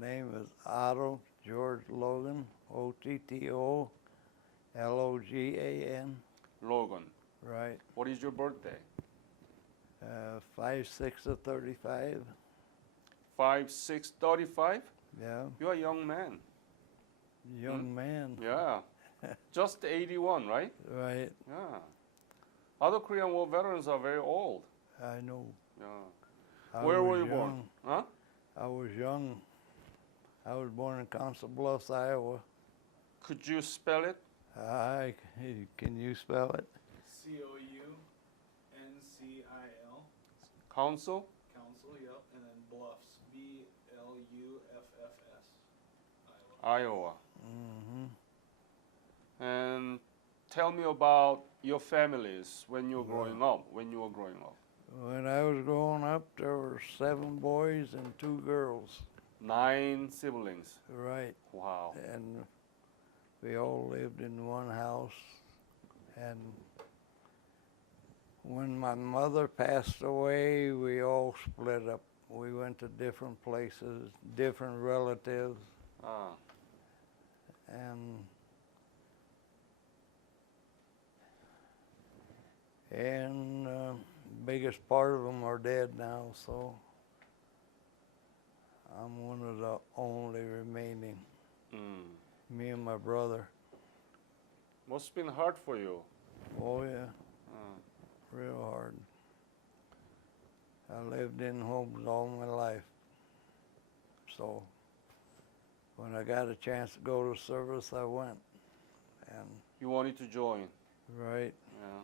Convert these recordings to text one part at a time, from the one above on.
name is Otto George Logan, Otto Logan. Logan. Right. What is your birthday? 5'6" of 35. 5'6", 35? Yeah. You're a young man. Young man. Yeah. Just 81, right? Right. Yeah. Other Korean War veterans are very old. I know. Yeah. Where were you born? Huh? I was young. I was born in Council Bluffs, Iowa. Could you spell it? Can you spell it? Council. Council? Council, yep, and then Bluffs. Bluffs. Iowa. Mm-hmm. And tell me about your families when you were growing up. When you were growing up. When I was growing up, there were 7 boys and 2 girls. 9 siblings. Right. Wow. And we all lived in one house. And when my mother passed away, we all split up. We went to different places, different relatives. Ah. And biggest part of them are dead now, so I'm one of the only remaining. Me and my brother. Must have been hard for you. Oh yeah, real hard. I lived in homes all my life, so when I got a chance to go to service, I went. And You wanted to join. right. Yeah.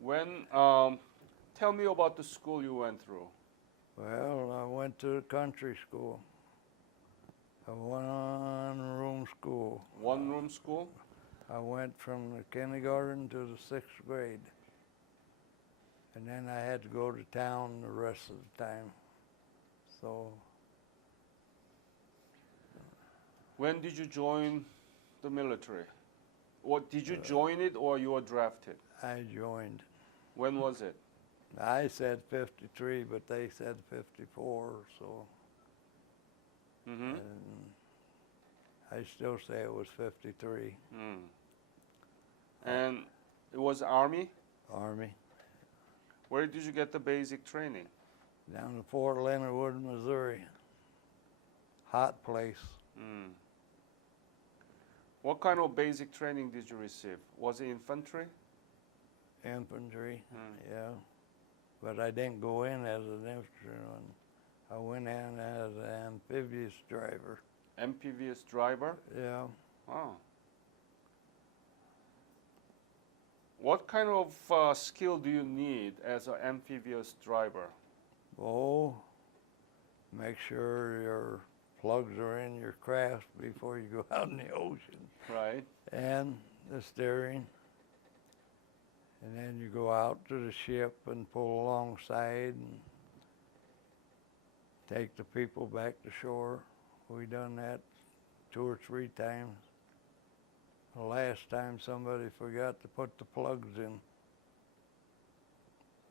When, tell me about the school you went through. Well, I went to the country school, a 1-room school. 1-room school? I went from the kindergarten to the 6th grade. And then I had to go to town the rest of the time. So. When did you join the military? What, did you join it or you were drafted? I joined. When was it? I said 53, but they said 54, so. Mm-hmm. And I still say it was 53. And it was Army? Army. Where did you get the basic training? Down in Fort Leonard Wood, Missouri. Hot place. What kind of basic training did you receive? Was it infantry? Infantry, yeah. But I didn't go in as an infantryman. I went in as an amphibious driver. Amphibious driver? Yeah. Oh. What kind of skill do you need as an amphibious driver? Oh, make sure your plugs are in your craft before you go out in the ocean. Right. And the steering. And then you go out to the ship and pull alongside and take the people back to shore. We done that 2 or 3 times. The last time somebody forgot to put the plugs in.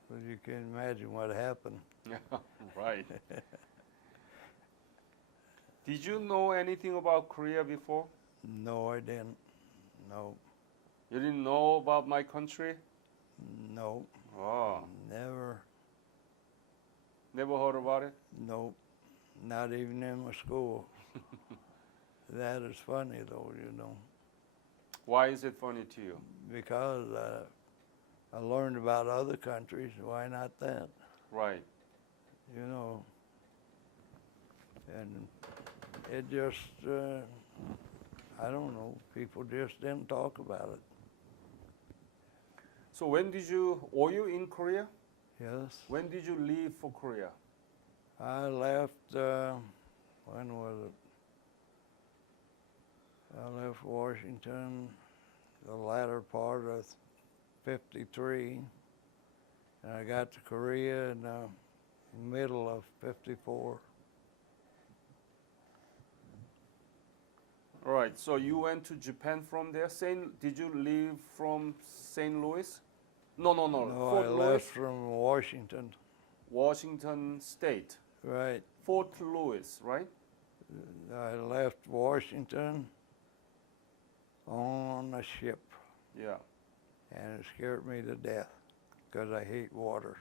So you can imagine what happened. Right. Did you know anything about Korea before? No, I didn't. No. You didn't know about my country? No. Oh. Never. Never heard about it? Nope. Not even in my school. That is funny though, you know. Why is it funny to you? Because I learned about other countries. Why not that? Right. You know. And it just, I don't know, people just didn't talk about it. So were you in Korea? Yes. When did you leave for Korea? I left, when was it? I left Washington the latter part of 53, and I got to Korea in the middle of 54. All right, so you went to Japan from there. Did you leave from St. Louis? No. No, Fort I Louis, left from Washington. Washington State. Right. Fort Louis, right? I left Washington on a ship, Yeah. and it scared me to death because I hate water.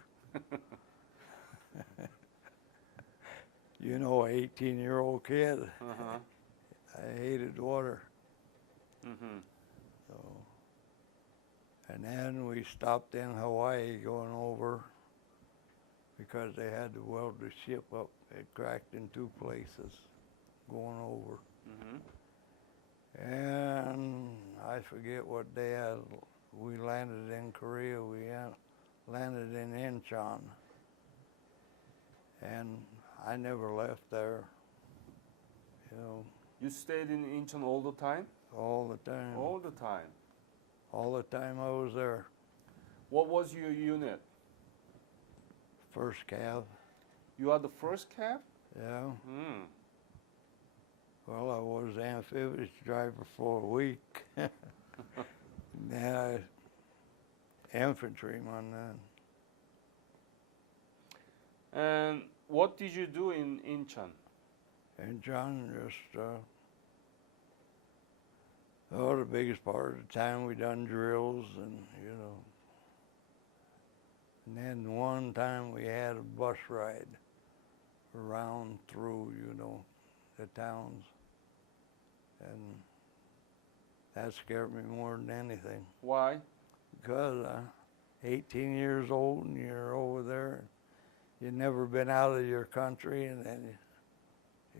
You know, an 18-year-old kid, Uh-huh. I hated water. Mm-hmm. So, and then we stopped in Hawaii going over because they had to weld the ship up. It cracked in two places going over. Mm-hmm. And I forget what day we landed in Korea. We landed in Incheon. And I never left there, you know, You stayed in Incheon all the time? all the time. All the time. All the time I was there. What was your unit? First cab, You are the first cab? yeah. Hmm. Well, I was amphibious driver for a week. Then I infantryman then. And what did you do in Incheon? And John just, the biggest part of the time we done drills and, you know. And then one time we had a bus ride around through, you know, the towns. And that scared me more than anything. Why? Because 18 years old and you're over there, you've never been out of your country, and then,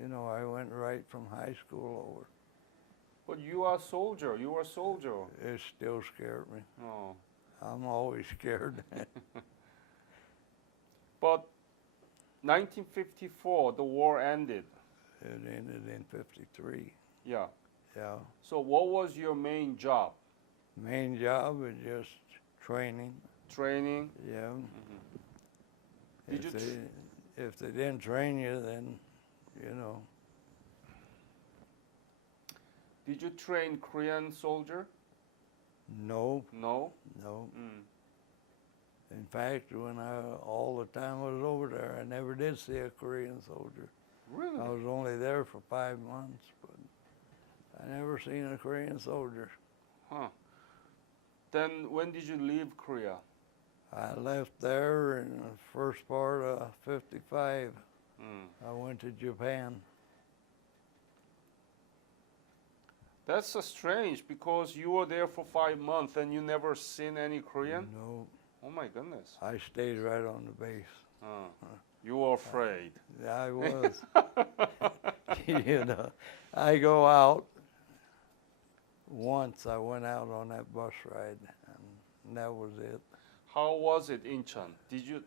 you know, I went right from high school over. But you are a soldier. You are a soldier. It still scared me. Oh. I'm always scared. But 1954, the war ended. It ended in 53. Yeah. Yeah. So what was your main job? Main job is just training. Training? Yeah. Did you If they didn't train you, then, you know, Did you train Korean soldier? no, No? no. Mm. In fact, when all the time I was over there, I never did see a Korean soldier. Really? I was only there for 5 months, but I never seen a Korean soldier. Huh. Then when did you leave Korea? I left there in the first part of 55. Mm. I went to Japan. That's strange because you were there for 5 months and you never seen any Korean? No, Oh my goodness. I stayed right on the base. You were afraid. I was. You know, I go out. Once I went out on that bus ride, and that was it. How was it, Incheon? Did you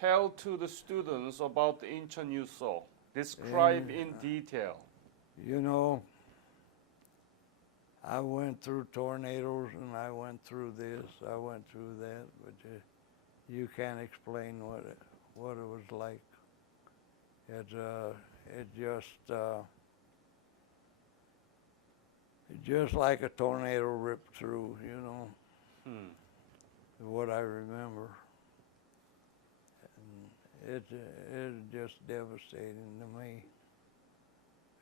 tell to the students about the Incheon you saw. Describe in detail. You know, I went through tornadoes and I went through this, I went through that, but you can't explain what it was like. It just like a tornado ripped through, you know. What I remember. And it's just devastating to me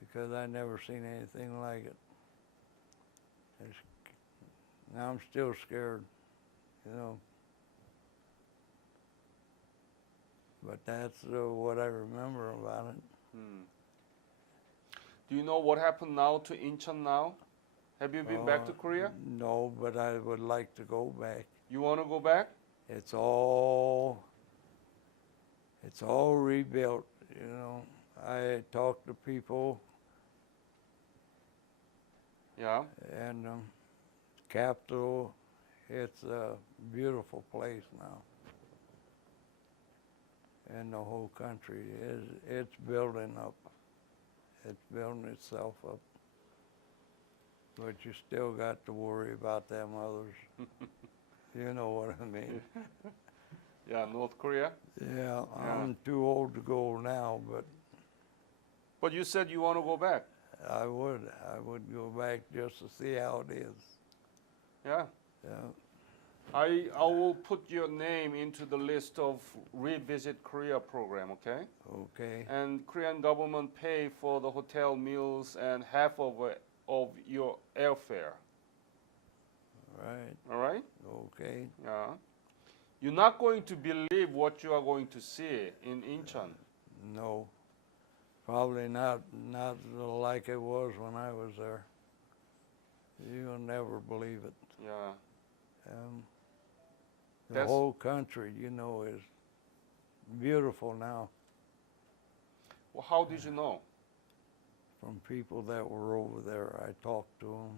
because I never seen anything like it. Now I'm still scared, you know. But that's what I remember about it. Do you know what happened now to Incheon now? Have you been back to Korea? No, but I would like to go back. You want to go back? It's all rebuilt, you know. I talked to people, Yeah. and capital, it's a beautiful place now. And the whole country it's building up. It's building itself up. But you still got to worry about them others. You know what I mean? Yeah, North Korea. Yeah, I'm too old to go now, but But you said you want to go back. I would go back just to see how it is. Yeah. Yeah. I will put your name into the list of revisit Korea program, okay? Okay. And Korean government pay for the hotel meals and half of your airfare. Right. All right? Okay. Yeah. You're not going to believe what you are going to see in Incheon. No. Probably not like it was when I was there. You'll never believe it. Yeah. The That's- whole country, you know, is beautiful now Well, how did you know? from people that were over there. I talked to them.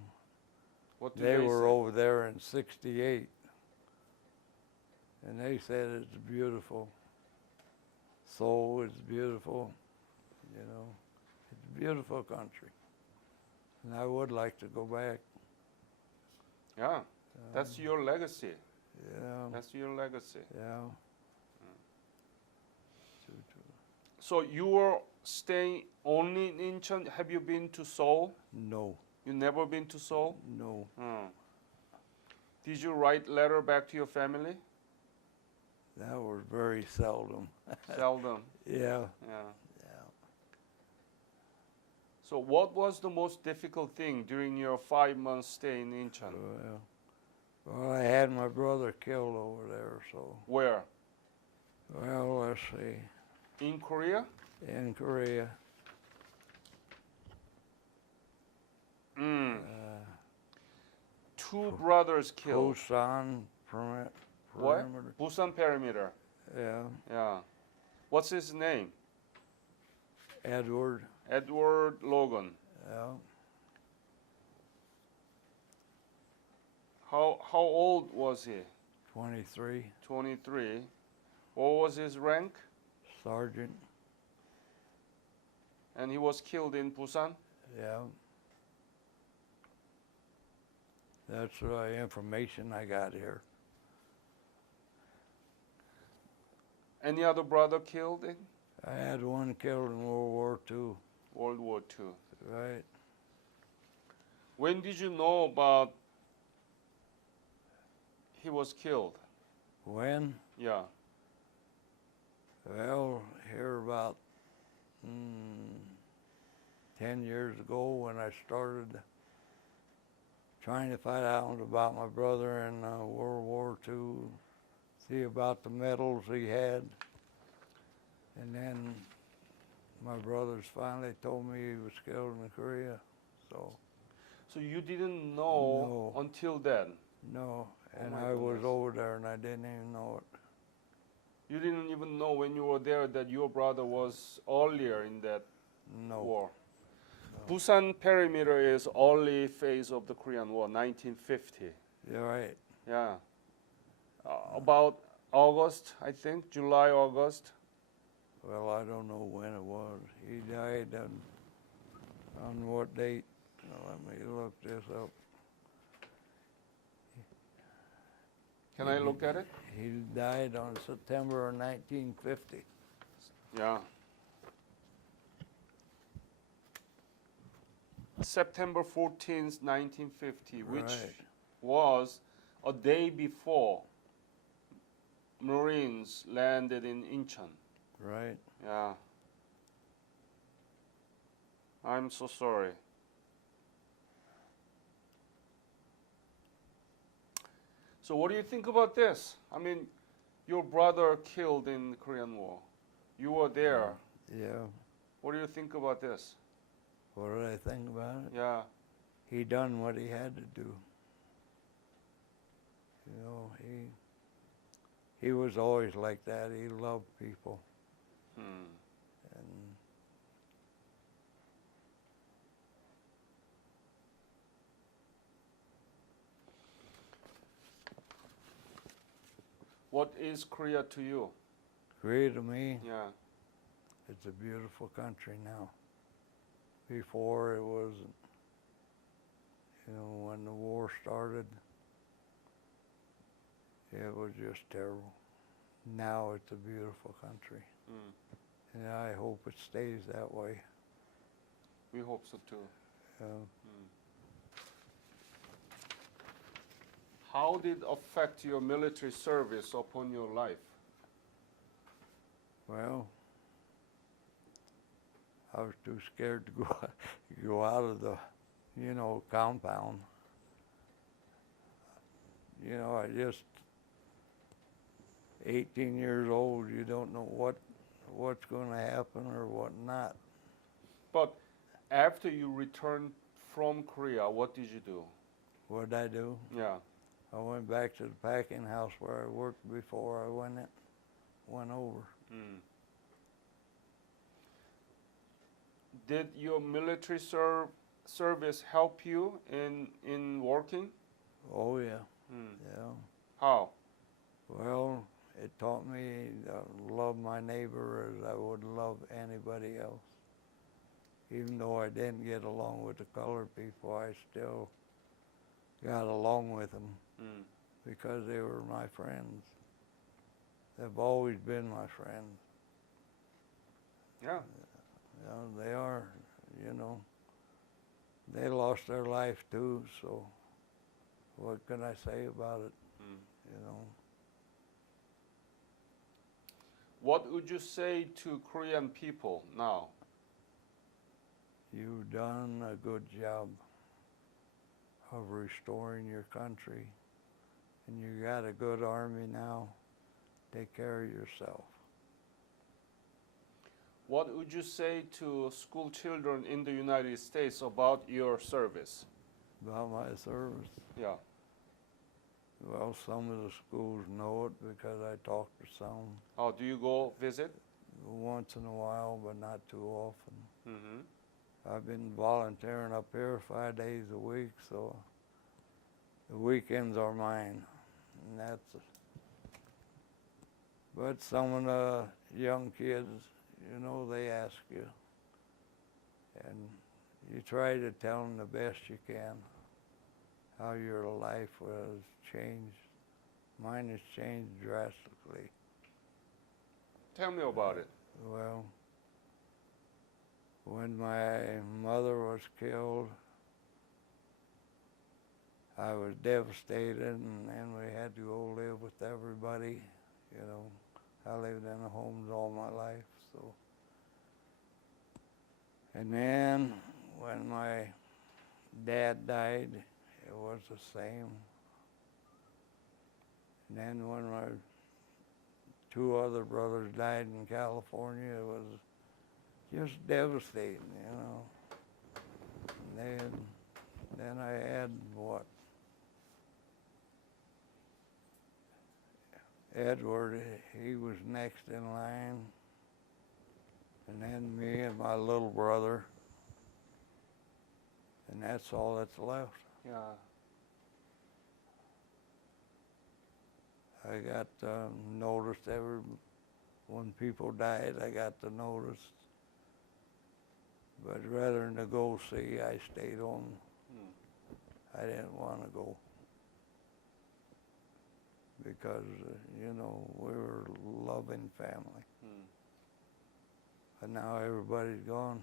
What did They were say? over there in '68, and they said it's beautiful. Seoul is beautiful, you know. It's a beautiful country, and I would like to go back. Yeah. That's your legacy. Yeah, That's your legacy. yeah. So you were staying only in Incheon. Have you been to Seoul? No, You never been to Seoul? no. Hmm. Did you write letter back to your family? That was very seldom. Seldom. Yeah, Yeah. yeah. So what was the most difficult thing during your 5 month stay in Incheon? Well, I had my brother killed over there, so. Where? Well, let's see. In Korea? In Korea. Mm. Two brothers killed. Busan What? perimeter. Busan perimeter. Yeah, Yeah. What's his name? Edward. Edward Logan. Yeah, How old was he? 23, 23. What was his rank? sergeant. And he was killed in Busan? Yeah. That's the information I got here. Any other brother killed in I had one killed in World War II, World War II? right? When did you know about he was killed? When? Yeah. Well, here about 10 years ago when I started trying to find out about my brother in World War II, see about the medals he had. And then my brothers finally told me he was killed in Korea. So, So you didn't know No. until then? no, and my I was goodness. over there and I didn't even know it. You didn't even know when you were there that your brother was earlier in that No. war? Busan perimeter is early phase of the Korean War, 1950. You're right. Yeah. About August, I think, July, August. Well, I don't know when it was. He died on what date? Let me look this up. Can I look at it? He died on September 1950. Yeah. September 14th, 1950, which Right. was a day before Marines landed in Incheon. Right. Yeah. I'm so sorry. So what do you think about this? I mean, your brother killed in the Korean War. You were there. Yeah. What do you think about this? What did I think about it? Yeah. He done what he had to do. You know, he was always like that. He loved people. Hmm. And What is Korea to you? Korea to me, Yeah. it's a beautiful country now. Before it was, you know, when the war started, it was just terrible. Now it's a beautiful country. Hmm. And I hope it stays that way. We hope so too. Uh, How did it affect your military service upon your life? Well, I was too scared to go out of the, compound. I just 18 years old. You don't know what's going to happen or what not. But after you returned from Korea, what did you do? What did I do? Yeah. I went back to the packing house where I worked before I went over. Mm. Did your military service help you in working? Oh yeah, Mm. yeah. How? Well, it taught me to love my neighbor as I would love anybody else. Even though I didn't get along with the colored people, I still got along with them Mm. because they were my friends. They've always been my friends. Yeah. They are, They lost their life too, so what can I say about it, Mm. What would you say to Korean people now? You've done a good job of restoring your country, and you got a good army now. Take care of yourself. What would you say to school children in the United States about your service? About my service, Yeah. well, some of the schools know it because I talk to some Oh, do you go visit? once in a while, but not too often. Mm-hmm. I've been volunteering up here 5 days a week, so the weekends are mine, and that's. But some of the young kids, they ask you, and you try to tell them the best you can how your life was changed. Mine has changed drastically. Tell me about it. Well, when my mother was killed, I was devastated, and then we had to go live with everybody. I lived in the homes all my life, so. And then when my dad died, it was the same. And then when my 2 other brothers died in California, it was just devastating, And then I had Edward, he was next in line, and then me and my little brother, and that's all that's left. Yeah. I got noticed when people died, I got the notice. But rather than to go see, I stayed home. Mm. I didn't want to go because, we were a loving family. Mm. But now everybody's gone,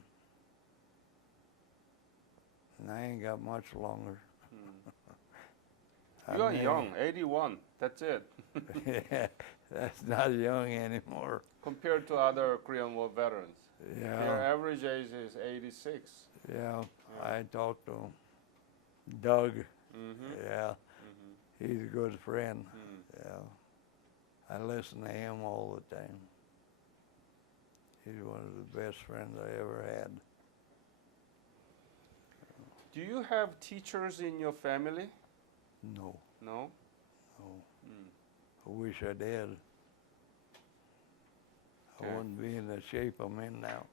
and I ain't got much longer. Mm. You are young, 81. That's it. Yeah, that's not young anymore. Compared to other Korean War veterans. Yeah. Their average age is 86. Yeah, I talked to Doug. Mm-hmm. Yeah, Mm-hmm. he's a good friend. Mm. Yeah, I listen to him all the time. He's one of the best friends I ever had. Do you have teachers in your family? No, No? no. Mm. I wish I did. Okay. I wouldn't be in the shape I'm in now.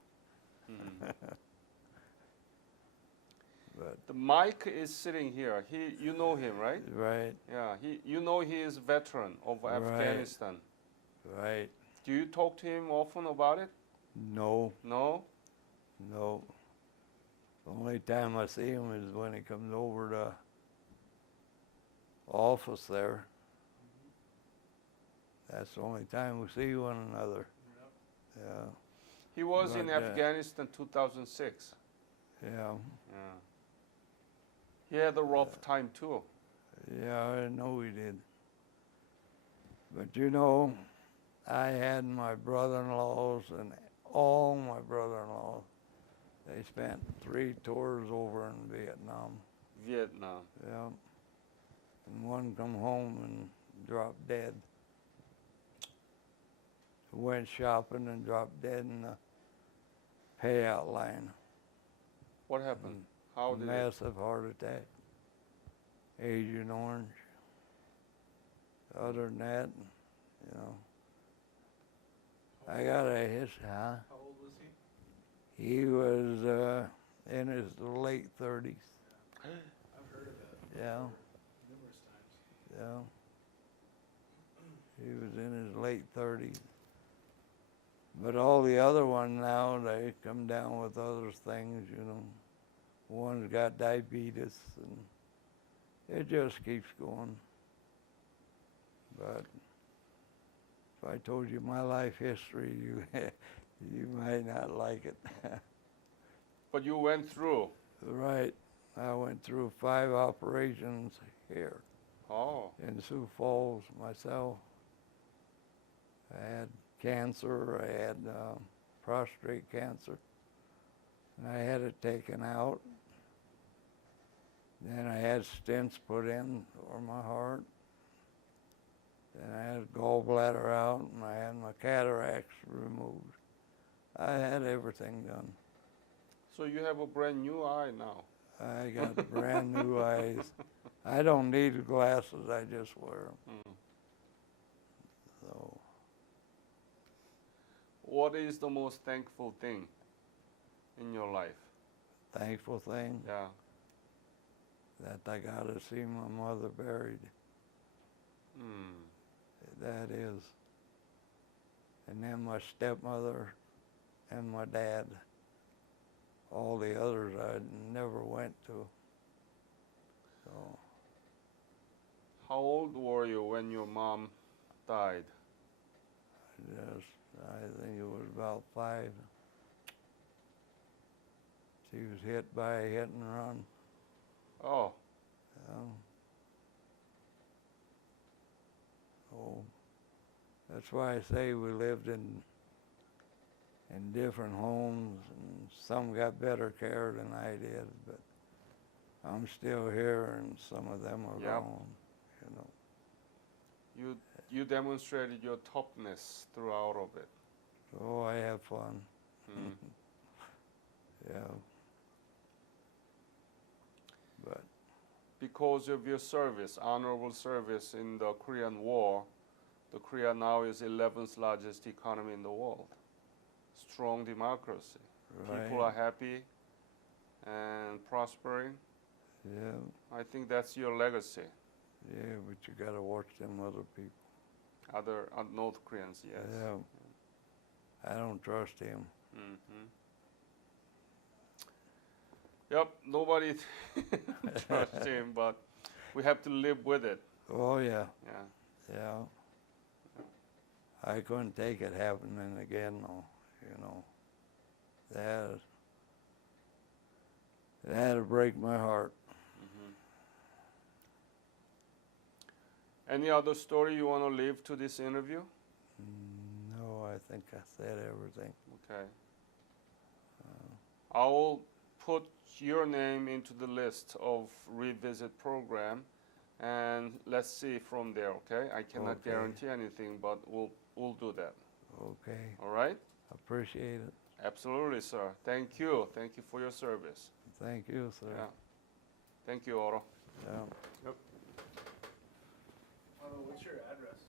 Mm. But The Mike is sitting here. You know him, right? right, Yeah. You know he is veteran of Right. Afghanistan. right. Do you talk to him often about it? No, No? no. The only time I see him is when he comes over to office there. That's the only time we see one another. Yep. Yeah, He was in But, Afghanistan 2006. yeah, Yeah. He had a rough time too. Yeah, I know he did. But you know, I had my brother-in-laws and all my brother-in-laws. They spent 3 tours over in Vietnam. Vietnam. Yeah. And one come home and dropped dead. Went shopping and dropped dead in the payout line. What happened? How did it? Massive heart attack. Agent Orange. Other than that, you know, I got a history, huh? How old was he? He was in his late 30s. I've heard of it Yeah, numerous times. yeah. He was in his late 30s. But all the other ones now, they come down with other things, you know. One's got diabetes, and it just keeps going. But if I told you my life history, you might not like it. But you went through. Right. I went through 5 operations here Oh. in Sioux Falls myself. I had cancer. I had prostate cancer. And I had it taken out. Then I had stents put in for my heart. Then I had gallbladder out, and I had my cataracts removed. I had everything done. So you have a brand new eye now. I got brand new eyes. I don't need glasses, I just wear them. Mm. So, What is the most thankful thing in your life? thankful thing Yeah. that I got to see my mother buried. Mm. That is. And then my stepmother and my dad. All the others I never went to. So, How old were you when your mom died? I think it was about 5. She was hit by a hit and run. Oh. So that's why I say we lived in different homes, and some got better care than I did, but I'm still here, and some of them are Yep. gone. You know. You demonstrated your toughness throughout of it. So I have fun. Mm. Yeah. But Because of your service, honorable service in the Korean War, the Korea now is 11th largest economy in the world. Strong democracy. right. People are happy and prospering. Yeah. I think that's your legacy. Yeah, but you gotta watch them other people. Other North Koreans, yes. Yeah. I don't trust him. Hmm. Yep, nobody trusts him, but we have to live with it. Oh yeah. Yeah. Yeah. I couldn't take it happening again, though. You know, that'd break my heart. Hmm. Any other story you want to leave to this interview? No, I think I said everything. Okay. I'll put your name into the list of revisit program, and let's see from there. Okay. I cannot Okay. guarantee anything, but we'll do that. Okay. All right. Appreciate it. Absolutely, sir. Thank you. Thank you for your service. Thank you, sir. Yeah. Thank you, Otto. Yeah. Yep.